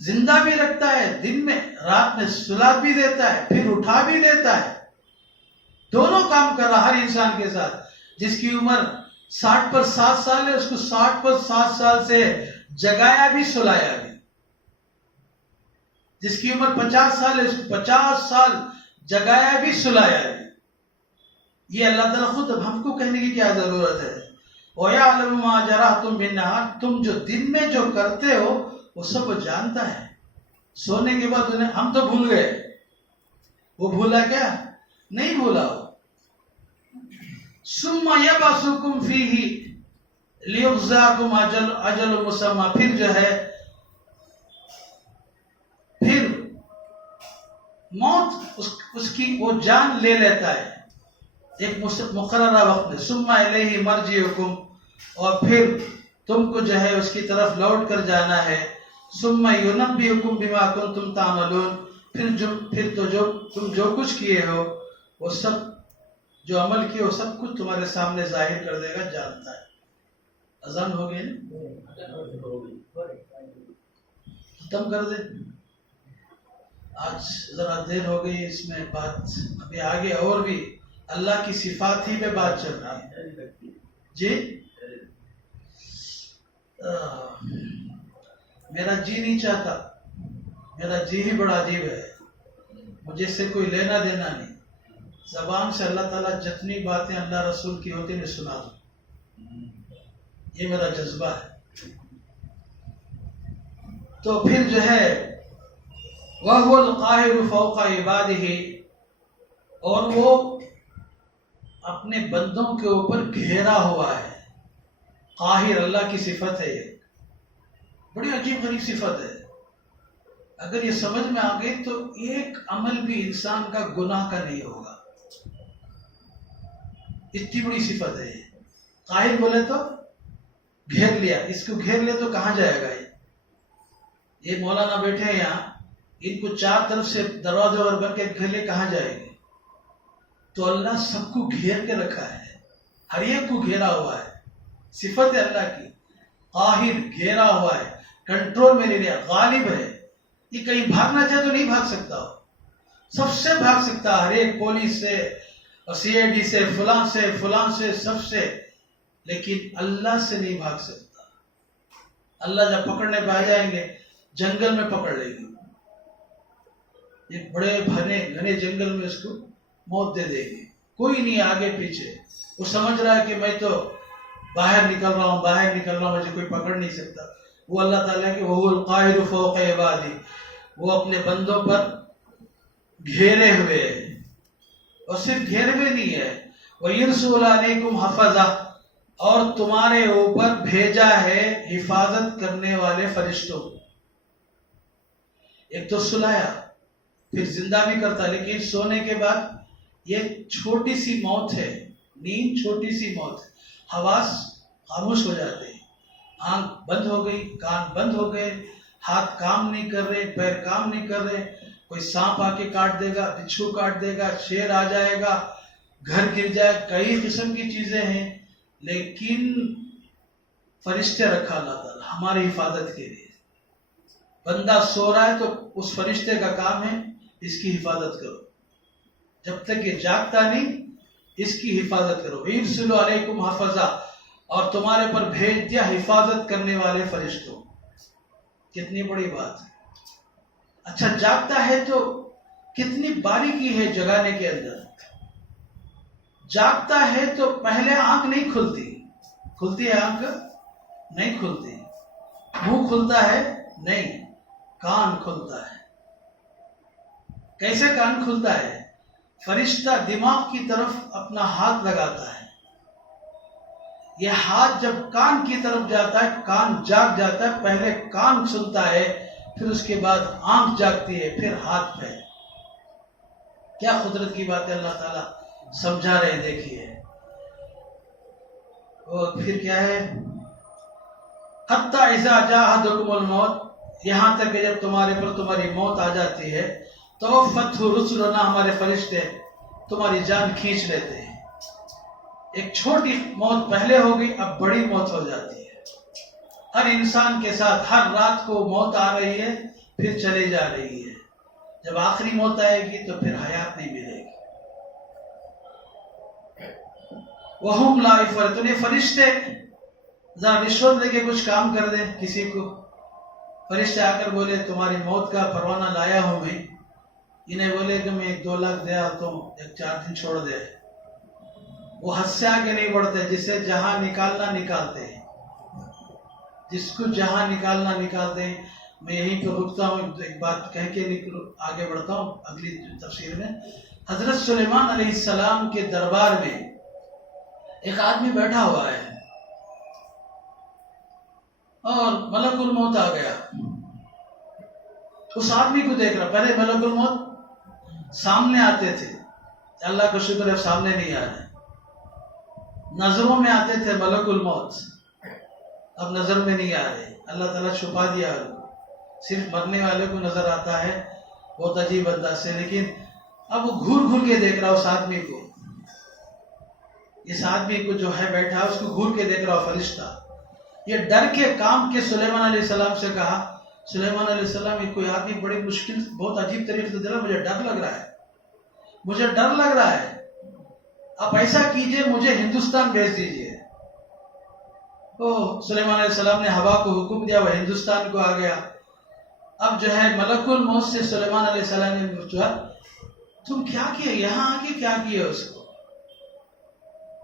زندہ بھی رکھتا ہے، دن میں رات میں سلا بھی دیتا ہے، پھر اٹھا بھی دیتا ہے. دونوں کام کر رہا ہر انسان کے ساتھ. جس کی عمر 60 پر 7 سال ہے، اس کو 60 پر 7 سال سے جگایا بھی سلایا بھی. جس کی عمر 50 سال ہے، اس کو 50 سال جگایا بھی سلایا بھی. یہ اللہ تعالیٰ خود. اب ہم کو کہنے کی کیا ضرورت ہے؟ وَيَعْلَمُ مَا جَرَحْتُمْ بِالنَّهَارِ، تم جو دن میں جو کرتے ہو وہ سب وہ جانتا ہے. سونے کے بعد انہیں ہم تو بھول گئے، وہ بھولا کیا؟ نہیں بھولا. ثُمَّ يَبْعَثُكُمْ فِيهِ لِيُجْزَاكُمْ أَجَلٌ مُّسَمًّى، پھر جو ہے پھر موت اس کی وہ جان لے لیتا ہے ایک مقررہ وقت میں. ثُمَّ إِلَيْهِ مَرْجِعُكُمْ، اور پھر تم کو جو ہے اس کی طرف لوٹ کر جانا ہے. ثُمَّ يُنَبِّئُكُمْ بِمَا كُنْتُمْ تَعْمَلُونَ، پھر تو تم جو کچھ کیے ہو وہ سب، جو عمل کیے وہ سب کچھ تمہارے سامنے ظاہر کر دے گا، جانتا ہے. اذان ہو گئی نا، ختم کر دے. آج ذرا دیر ہو گئی اس میں بات. ابھی آگے اور بھی اللہ کی صفات ہی پہ بات چل رہی ہے. جی میرا جی نہیں چاہتا، میرا جی ہی بڑا عجیب ہے، مجھے اس سے کوئی لینا دینا نہیں. زبان سے اللہ تعالیٰ جتنی باتیں اللہ رسول کی ہوتی میں سنا دوں، یہ میرا جذبہ ہے. تو پھر جو ہے وَهُوَ الْقَاهِرُ فَوْقَ عِبَادِهِ، اور وہ اپنے بندوں کے اوپر گھیرا ہوا ہے. قاہر اللہ کی صفت ہے، یہ بڑی عجیب غریب صفت ہے. اگر یہ سمجھ میں آ گئی تو ایک عمل بھی انسان کا گناہ کا نہیں ہوگا. اتنی بڑی صفت ہے. قاہر بولے تو گھیر لیا، اس کو گھیر لے تو کہاں جائے گا؟ یہ مولانا بیٹھے ہیں یہاں، ان کو چار طرف سے دروازے اور بن کے گھیر لے، کہاں جائے گے؟ تو اللہ سب کو گھیر کے رکھا ہے، ہر ایک کو گھیرا ہوا ہے. صفت ہے اللہ کی، قاہر، گھیرا ہوا ہے، کنٹرول میں نہیں لیا، غالب ہے. یہ کہیں بھاگنا چاہے تو نہیں بھاگ سکتا ہو، سب سے بھاگ سکتا، ہر ایک پولیس سے، CID سے، فلاں سے، سب سے، لیکن اللہ سے نہیں بھاگ سکتا. اللہ جب پکڑنے پہ آ جائیں گے جنگل میں پکڑ لے گی، ایک بڑے گھنے جنگل میں اس کو موت دے دے گی. کوئی نہیں آگے پیچھے. وہ سمجھ رہا ہے کہ میں تو باہر نکل رہا ہوں، مجھے کوئی پکڑ نہیں سکتا. وہ اللہ تعالیٰ کہ وَهُوَ الْقَاهِرُ فَوْقَ عِبَادِهِ، وہ اپنے بندوں پر گھیرے ہوئے ہے. اور صرف گھیرے ہوئے نہیں ہے، وَيُرْسِلُ عَلَيْكُمْ حَفَظًا، اور تمہارے اوپر بھیجا ہے حفاظت کرنے والے فرشتوں. ایک تو سلایا، پھر زندہ بھی کرتا، لیکن سونے کے بعد یہ چھوٹی سی موت ہے، نیند چھوٹی سی موت ہے. حواس خاموش ہو جاتے ہیں، آنکھ بند ہو گئی، کان بند ہو گئے، ہاتھ کام نہیں کر رہے، پیر کام نہیں کر رہے. کوئی سانپ آ کے کاٹ دے گا، بچھو کاٹ دے گا، شیر آ جائے گا، گھر گر جائے، کئی قسم کی چیزیں ہیں. لیکن فرشتے رکھا اللہ تعالیٰ ہماری حفاظت کے لیے. بندہ سو رہا ہے تو اس فرشتے کا کام ہے اس کی حفاظت کرو. جب تک یہ جاگتا نہیں اس کی حفاظت کرو. ارسلوا علیکم حفظا، اور تمہارے پر بھیج دیا حفاظت کرنے والے فرشتوں. کتنی بڑی بات ہے. اچھا جاگتا ہے تو کتنی باریکی ہے جگانے کے اندر. جاگتا ہے تو پہلے آنکھ نہیں کھلتی. کھلتی ہے آنکھ؟ نہیں کھلتی. منہ کھلتا ہے؟ نہیں. کان کھلتا ہے. کیسے کان کھلتا ہے؟ فرشتہ دماغ کی طرف اپنا ہاتھ لگاتا ہے. یہ ہاتھ جب کان کی طرف جاتا ہے کان جاگ جاتا ہے. پہلے کان سنتا ہے پھر اس کے بعد آنکھ جاگتی ہے پھر ہاتھ پہ. کیا قدرت کی بات ہے اللہ تعالیٰ سمجھا رہے. دیکھیے اور پھر کیا ہے، حتی اذا جاء احدکم الموت، یہاں تک کہ جب تمہارے پر تمہاری موت آ جاتی ہے، توفته رسلنا، ہمارے فرشتے تمہاری جان کھینچ لیتے ہیں. ایک چھوٹی موت پہلے ہوگی، اب بڑی موت ہو جاتی ہے. ہر انسان کے ساتھ ہر رات کو موت آ رہی ہے پھر چلی جا رہی ہے. جب آخری موت آئے گی تو پھر حیات نہیں ملے گی. وَهُمْ لَا يَفْرِطُونَ، یہ فرشتے ذرا رشوت دے کے کچھ کام کر دیں کسی کو. فرشتے آ کر بولے تمہاری موت کا پروانہ لایا ہوں میں. انہیں بولے کہ میں 2 لاکھ دے آتا ہوں، 4 دن چھوڑ دے. وہ حد سے آگے نہیں بڑھتے. جسے جہاں نکالنا نکالتے ہیں، جس کو جہاں نکالنا نکالتے ہیں. میں یہیں پہ رکتا ہوں، ایک بات کہہ کے آگے بڑھتا ہوں اگلی تفسیر میں. حضرت سلیمان علیہ السلام کے دربار میں ایک آدمی بیٹھا ہوا ہے اور ملک الموت آ گیا. اس آدمی کو دیکھ رہا. پہلے ملک الموت سامنے آتے تھے، اللہ کا شکر ہے سامنے نہیں آ رہے. نظروں میں آتے تھے ملک الموت، اب نظر میں نہیں آ رہے. اللہ تعالیٰ چھپا دیا ان کو. صرف مرنے والے کو نظر آتا ہے بہت عجیب انداز سے. لیکن اب وہ گھور گھور کے دیکھ رہا اس آدمی کو. اس آدمی کو جو ہے بیٹھا اس کو گھور کے دیکھ رہا فرشتہ. یہ ڈر کے کام کے سلیمان علیہ السلام سے کہا، سلیمان علیہ السلام یہ کوئی آدمی بڑی مشکل بہت عجیب طریقے سے دے رہا، مجھے ڈر لگ رہا ہے، مجھے ڈر لگ رہا ہے. آپ ایسا کیجئے مجھے ہندوستان بھیج دیجئے. سلیمان علیہ السلام نے ہوا کو حکم دیا، وہ ہندوستان کو آ گیا. اب جو ہے ملک الموت سے سلیمان علیہ السلام نے پوچھا تم کیا کیے یہاں آ کے، کیا کیے اس کو؟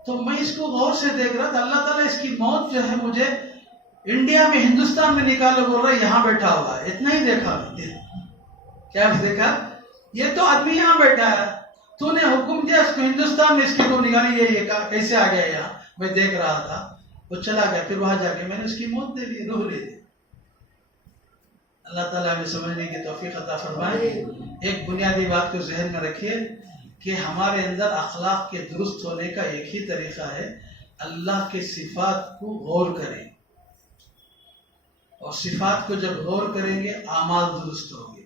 تو میں اس کو غور سے دیکھ رہا تھا. اللہ تعالیٰ اس کی موت جو ہے مجھے انڈیا میں ہندوستان میں نکالو بول رہا ہے، یہاں بیٹھا ہوا ہے. اتنا ہی دیکھا میں. کیا دیکھا؟ یہ تو آدمی یہاں بیٹھا ہے، تو نے حکم دیا اس کو ہندوستان میں اس کی کو نکالی. یہ کیسے آ گیا یہاں؟ میں دیکھ رہا تھا. وہ چلا گیا. پھر وہاں جا کے میں نے اس کی موت دے لی، روح لے لی. اللہ تعالیٰ ہمیں سمجھنے کی توفیق عطا فرمائے. ایک بنیادی بات کو ذہن میں رکھیے کہ ہمارے اندر اخلاق کے درست ہونے کا ایک ہی طریقہ ہے، اللہ کے صفات کو غور کریں. اور صفات کو جب غور کریں گے اعمال درست ہوں گے.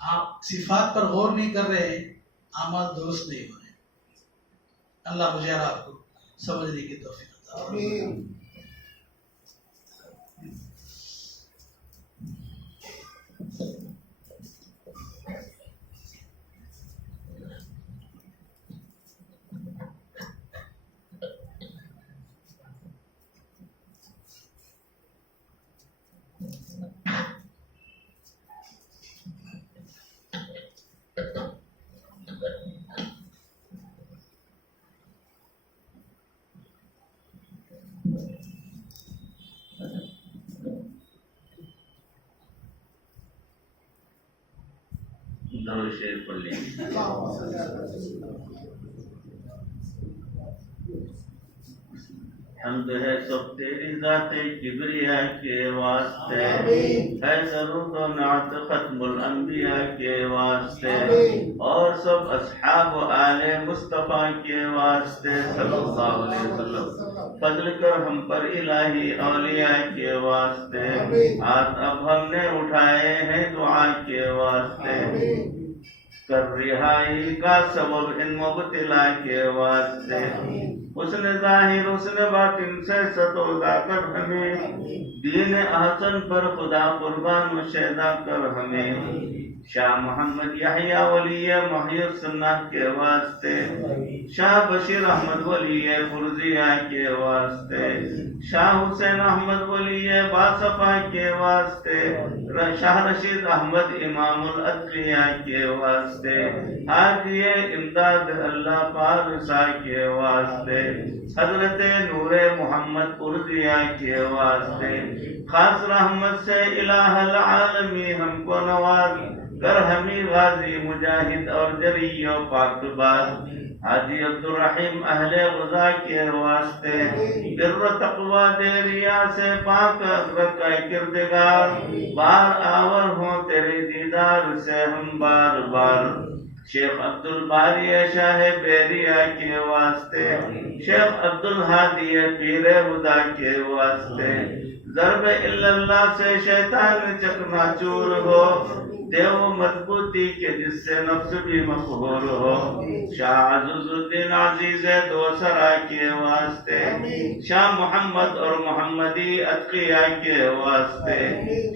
آپ صفات پر غور نہیں کر رہے ہیں، اعمال درست نہیں ہو رہے. اللہ مجھے اور آپ کو سمجھنے کی توفیق عطا فرمائے. درود شریف پڑھ لیں. حمد ہے سب تیری ذات کبریا کے واسطے، ہے درود و نعت ختم الانبیاء کے واسطے، اور سب اصحاب و آل مصطفیٰ کے واسطے صلی اللہ علیہ وسلم. فضل کر ہم پر الہی اولیاء کے واسطے، ہاتھ اب ہم نے اٹھائے ہیں دعا کے واسطے. کر رہائی کا سبب ان مبتلا کے واسطے، حسن ظاہر حسن باطن سے ستودا کر ہمیں، دین احسن پر خدا قربان و شیدا کر ہمیں، شاہ محمد یحییٰ ولی محی السنت کے واسطے، شاہ بشیر احمد ولی فرزیہ کے واسطے، شاہ حسین احمد ولی باصفا کے واسطے، شاہ رشید احمد امام الاتقیاء کے واسطے، حاجی امداد اللہ پارسا کے واسطے، حضرت نور محمد فرزیہ کے واسطے، خاص رحمت سے الہ العالمی ہم کو نواز کر، ہمیں غازی مجاہد اور جری و پاک باز، حاجی عبدالرحیم اہل غزہ کے واسطے، بر و تقوی دے ریا سے پاک رکھے کردگار، بار آور ہوں تیرے دیدار سے ہم بار بار، شیخ عبدالباری شاہ بیریہ کے واسطے، شیخ عبدالہادی پیر ہدا کے واسطے، ضرب اللہ سے شیطان چکنا چور ہو، دیو مضبوطی کے جس سے نفس بھی مقہور ہو، شاہ عزیز الدین عزیز دوسرا کے واسطے، شاہ محمد اور محمدی اتقیاء کے واسطے،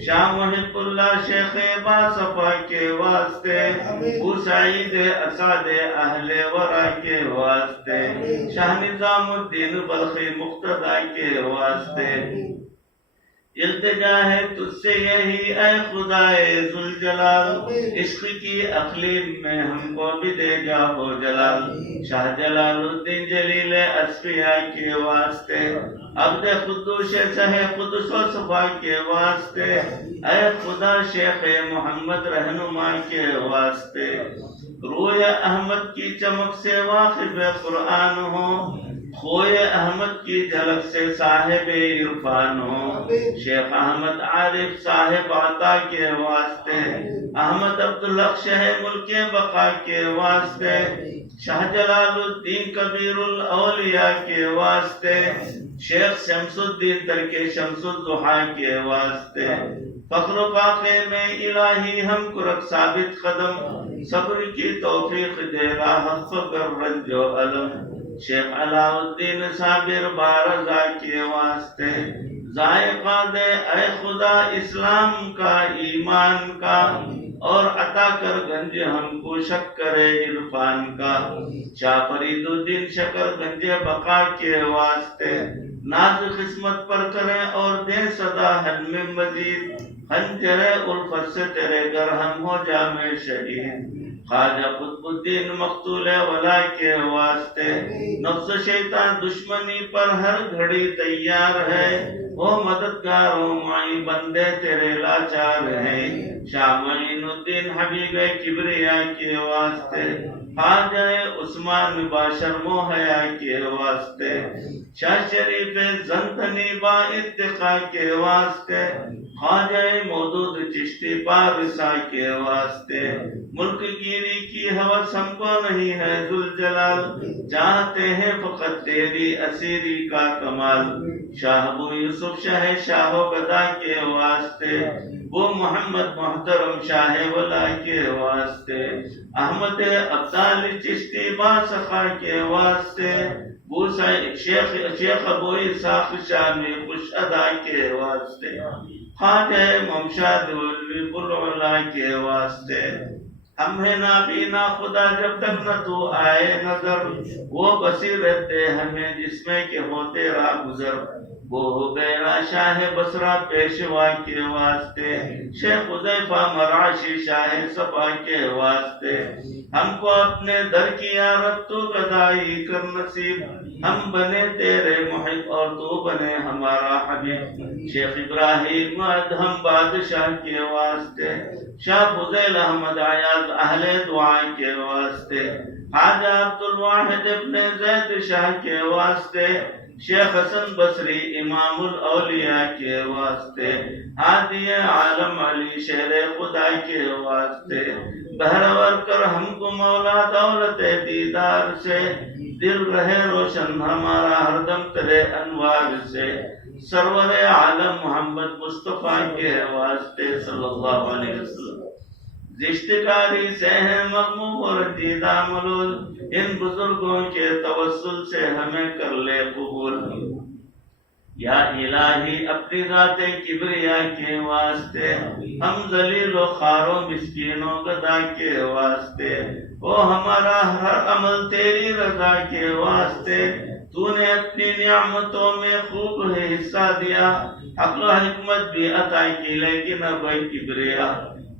شاہ محب اللہ شیخ باصفا کے واسطے، ابو سعید اسعد اہل ورا کے واسطے، شاہ نظام الدین بلخی مقتدی کے واسطے، التجا ہے تجھ سے یہی اے خدائے ذوالجلال، عشق کی اقلیم میں ہم کو بھی دے جا ہو جلال، شاہ جلال الدین جلیل اصفیاء کے واسطے، عبد قدوس سہ قدس و صفا کے واسطے، اے خدا شیخ محمد رہنما کے واسطے، روح احمد کی چمک سے واقف قرآن ہو، خوئے احمد کی جھلک سے صاحب عرفان ہو، شیخ احمد عارف صاحب عطا کے واسطے، احمد عبدالحق شہ ملک بقا کے واسطے، شاہ جلال الدین کبیر الاولیاء کے واسطے، شیخ شمس الدین ترک شمس الضحیٰ کے واسطے، فخر و فاقے میں الہی ہم کو رکھ ثابت قدم، صبر کی توفیق دے راہ فقر رنج و علم، شیخ علاء الدین صابر بارزہ کے واسطے، ذائقہ دے اے خدا اسلام کا ایمان کا، اور عطا کر گنج ہم کو شکر عرفان کا، شاہ فرید الدین شکر گنج بقا کے واسطے، ناز قسمت پر کریں اور دیں صدا حلم مزید، خنجر الفت سے تیرے گر ہم ہو جامع شہید، خواجہ قطب الدین مقتول ولا کے واسطے، نفس شیطان دشمنی پر ہر گھڑی تیار ہے، وہ مددگار و معین بندے تیرے لاچار ہیں، شاہ معین الدین حبیب کبریا کے واسطے، خواجہ عثمان باشر موہیا کے واسطے، شاہ شریف زنتنی با اتقا کے واسطے، خواجہ مودود چشتی پارسا کے واسطے، ملک گیری کی ہوس ہم کو نہیں ہے ذوالجلال، چاہتے ہیں فقط تیری اسیری کا کمال، شاہ ابو یوسف شاہ شاہ و گدا کے واسطے، وہ محمد محترم شاہ ولا کے واسطے، احمد ابدال چشتی باسخا کے واسطے، شیخ ابو اسحاق شامی خوش ادا کے واسطے، خواجہ ممشاد العلا کے واسطے، ہمیں نابینا خدا جب تک نہ تو آئے نظر، وہ بصیرت دے ہمیں جس میں کہ ہو تیرا گزر، وہ بیرا شاہ بصرہ پیشوا کے واسطے، شیخ حذیفہ مراشی شاہ صفا کے واسطے، ہم کو اپنے در کی یارت تو گدائی کر نصیب، ہم بنے تیرے محب اور تو بنے ہمارا حبیب، شیخ ابراہیم ادہم بادشاہ کے واسطے، شاہ فضیل احمد عیاض اہل دعا کے واسطے، خواجہ عبدالواحد ابن زید شاہ کے واسطے، شیخ حسن بصری امام الاولیاء کے واسطے، ہادی عالم علی شہر خدا کے واسطے، بہرور کر ہم کو مولا دولت دیدار سے، دل رہے روشن ہمارا ہر دم تیرے انوار سے، سرور عالم محمد مصطفیٰ کے واسطے صلی اللہ علیہ وسلم، زشتکاری سے ہے مغموم اور رنجیدہ ملول، ان بزرگوں کے توسل سے ہمیں کر لے قبول۔ یا الہی اپنی ذات کبریا کے واسطے ہم ذلیل و خوار و مسکین و گدا کے واسطے، او ہمارا ہر عمل تیری رضا کے واسطے، تو نے اپنی نعمتوں میں خوب حصہ دیا، عقل و حکمت بھی عطا کی لیکن اب کبریا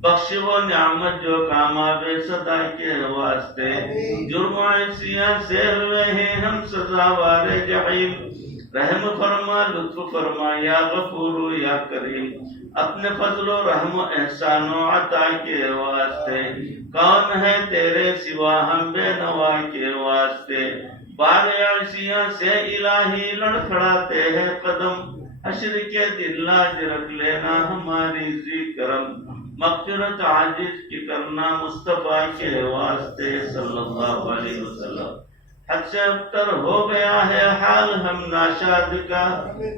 بخش وہ نعمت جو کام آبے صدا کے واسطے، جرم و عصیاں سے ہوئے ہیں ہم سزاوار جحیم، رحم فرما لطف فرما یا غفور یا کریم، اپنے فضل و رحم و احسان و عطا کے واسطے، کون ہے تیرے سوا ہم بے نوا کے واسطے، بار عصیاں سے الہی لڑکھڑاتے ہیں قدم، حشر کے دن لاج رکھ لینا ہماری ذی کرم، مغفرت عاجز کی کرنا مصطفیٰ کے واسطے صلی اللہ علیہ وسلم۔ حد سے ابتر ہو گیا ہے حال ہم ناشاد کا،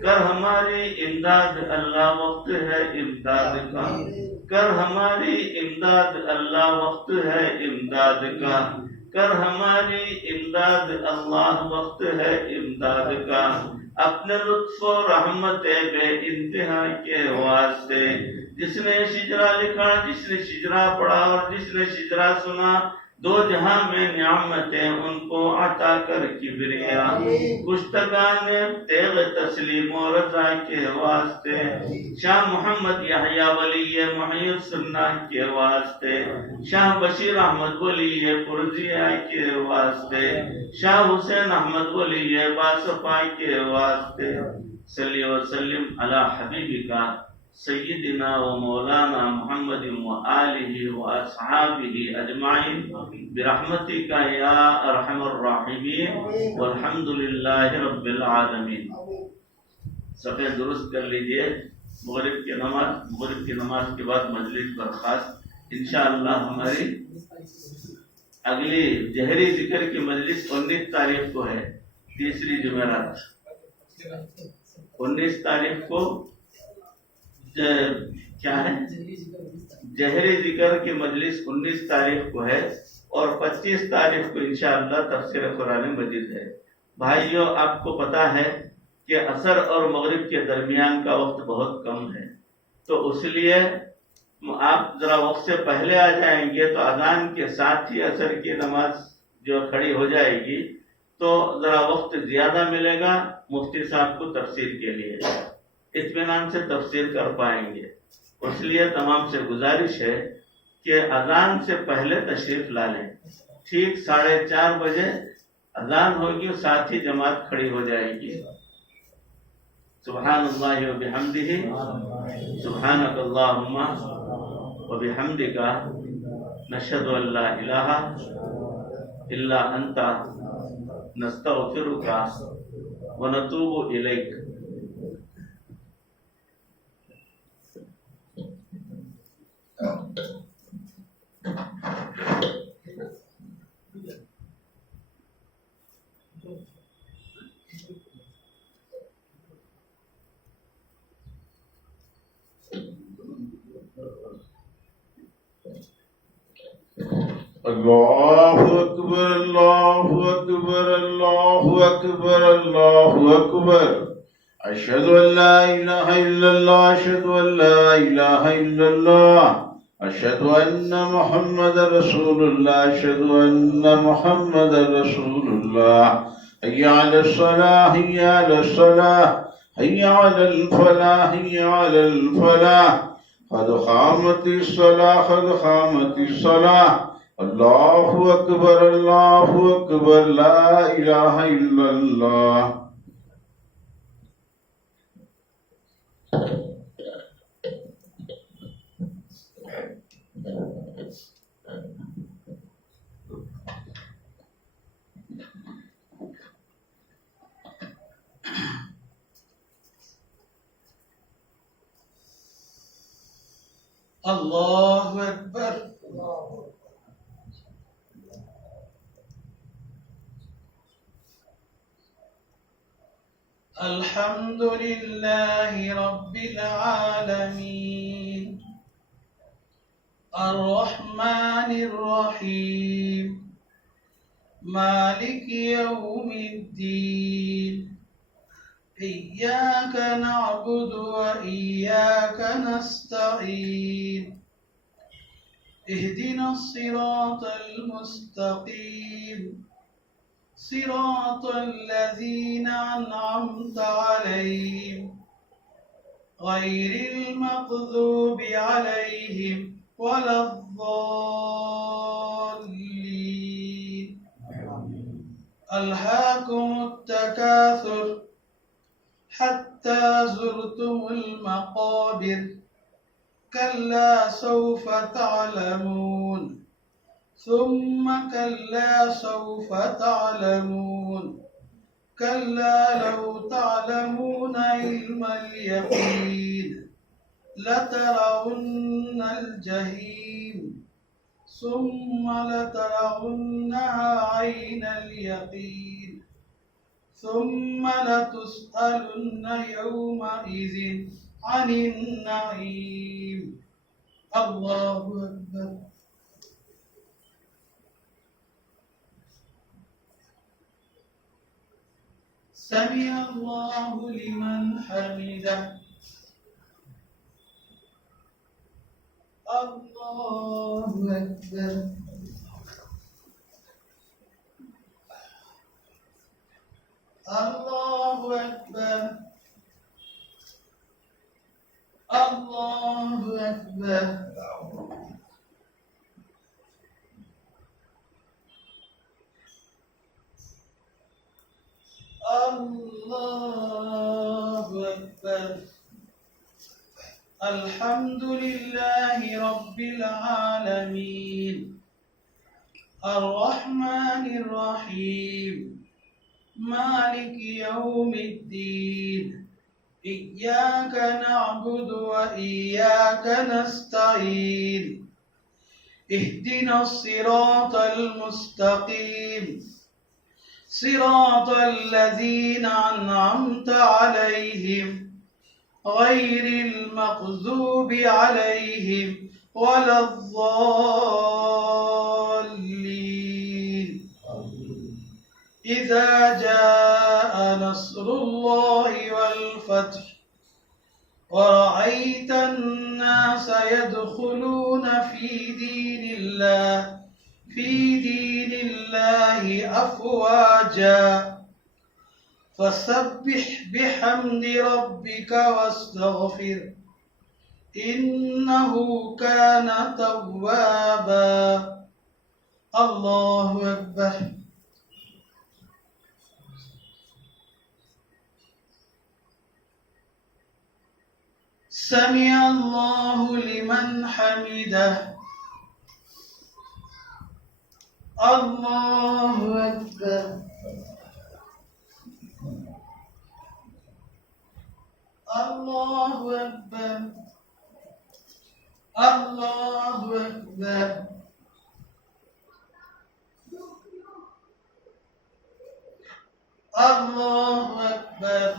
کر ہماری امداد اللہ وقت ہے امداد کا، کر ہماری امداد اللہ وقت ہے امداد کا، کر ہماری امداد اللہ وقت ہے امداد کا، اپنے لطف و رحمت بے انتہا کے واسطے، جس نے شجرا لکھا جس نے شجرا پڑھا اور جس نے شجرا سنا، دو جہاں میں نعمتیں ان کو عطا کر کبریا، کشتگان تیغ تسلیم و رضا کے واسطے، شاہ محمد یحییٰ ولی محی السنہ کے واسطے، شاہ بشیر احمد ولی پرزیہ کے واسطے، شاہ حسین احمد ولی باصفا کے واسطے، صلی وسلم علی حبیبکا سیدنا و مولانا محمد و آلہ و اصحابہ اجمعین برحمتک یا ارحم الراحمین والحمد للہ رب العالمین۔ صفحے درست کر لیجئے۔ مغرب کی نماز کے بعد مجلس برخاست، انشاءاللہ ہماری اگلی جہری ذکر کی مجلس 19 تاریخ کو ہے، تیسری جمعرات، 19 تاریخ کو کیا ہے جہری ذکر کی مجلس 19 تاریخ کو ہے، اور 25 تاریخ کو انشاءاللہ تفسیر قرآن مجید ہے۔ بھائیو، آپ کو پتا ہے کہ عصر اور مغرب کے درمیان کا وقت بہت کم ہے، تو اس لیے آپ ذرا وقت سے پہلے آ جائیں گے تو اذان کے ساتھ ہی عصر کی نماز جو کھڑی ہو جائے گی، تو ذرا وقت زیادہ ملے گا مفتی صاحب کو تفسیر کے لیے، اطمینان سے تفسیر کر پائیں گے۔ اس لیے تمام سے گزارش ہے کہ اذان سے پہلے تشریف لا لیں، ٹھیک 4:30 بجے اذان ہوگی اور ساتھ ہی جماعت کھڑی ہو جائے گی۔ سبحان اللہ و بحمدہ، سبحانک اللہم و بحمدک، نشہد ان لا الہ الا انت، نستغفرک و نتوب الیک۔ اللہ اکبر اللہ اکبر اللہ اکبر اللہ اکبر، اشہد ان لا الہ الا اللہ اشہد ان لا الہ الا اللہ، اشہد ان محمد رسول اللہ اشہد ان محمد رسول اللہ، حی علی الصلاة حی علی الصلاة حی علی الفلاح حی علی الفلاح، قد قامت الصلاة قد قامت الصلاة، اللہ اکبر لا الہ الا اللہ۔ اللہ اکبر۔ الحمد للہ رب العالمین، الرحمن الرحيم مالك يوم الدين إياك نعبد وإياك نستعين اهدنا الصراط المستقيم صراط الذين أنعمت عليهم غير المغضوب عليهم ولا الضالين ألهاكم التكاثر حتى زرتم المقابر كلا سوف تعلمون ثم كلا سوف تعلمون كلا لو تعلمون علم اليقين لترون الجحيم ثم لترونها عين اليقين ثم لتسألن يومئذ عن النعيم الله أكبر سمع الله لمن حمده الله أكبر الله أكبر الله أكبر الله أكبر الحمد لله رب العالمين الرحمن الرحيم مالك يوم الدين إياك نعبد وإياك نستعين اهدنا الصراط المستقيم صراط الذين أنعمت عليهم غير المغضوب عليهم ولا الضالين إذا جاء نصر الله والفتح ورأيت الناس يدخلون في دين الله أفواجا فسبح بحمد ربك واستغفر إنه كان توابا الله أكبر سمع الله لمن حمده الله أكبر الله أكبر الله أكبر الله أكبر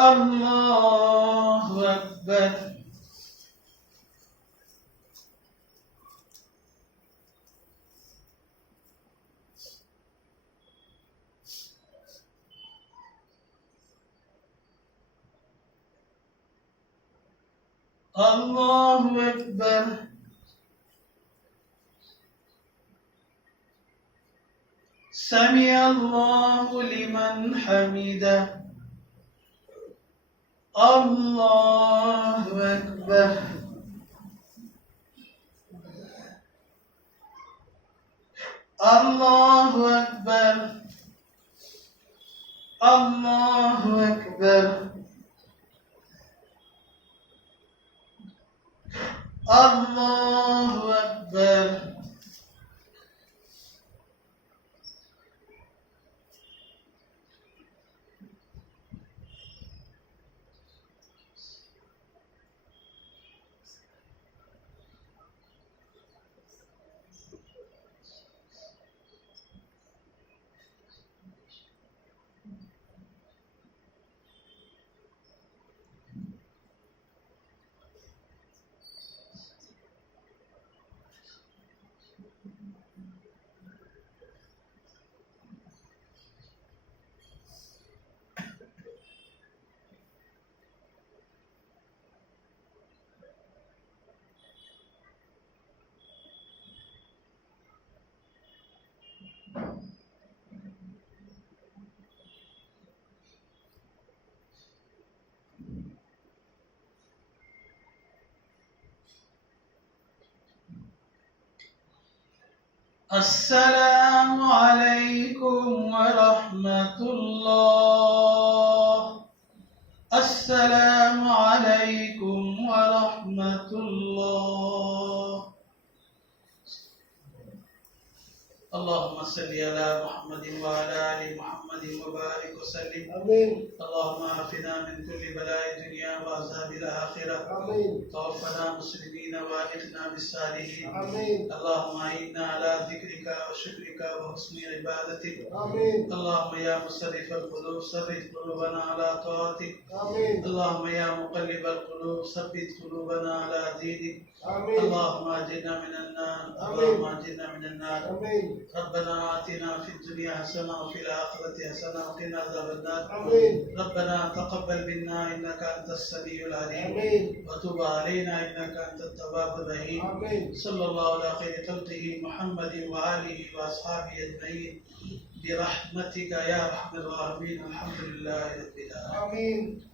الله أكبر الله أكبر سمع الله لمن حمده الله أكبر الله أكبر الله أكبر الله أكبر السلام عليكم ورحمة الله. السلام عليكم ورحمة الله. اللهم صل على محمد وعلى آل محمد وبارك وسلم. آمين. اللهم عافنا من كل بلاء الدنيا وعذاب الآخرة. آمين. توفنا مسلمين وألحقنا بالصالحين. آمين. اللهم أعنا على ذكرك وشكرك وحسن عبادتك. آمين. اللهم يا مصرف القلوب صرف قلوبنا على طاعتك. آمين. اللهم يا مقلب القلوب ثبت قلوبنا على دينك. آمين. اللهم أجرنا من النار. آمين. اللهم أجرنا من النار. آمين. ربنا آتنا في الدنيا حسنة وفي الآخرة حسنة وقنا عذاب النار. آمين. ربنا تقبل منا إنك أنت السميع العليم. آمين. وتب علينا إنك أنت التواب الرحيم. آمين. صلى الله على خير خلقه محمد وآله وأصحابه أجمعين برحمتك يا أرحم الراحمين. الحمد لله رب العالمين. آمين.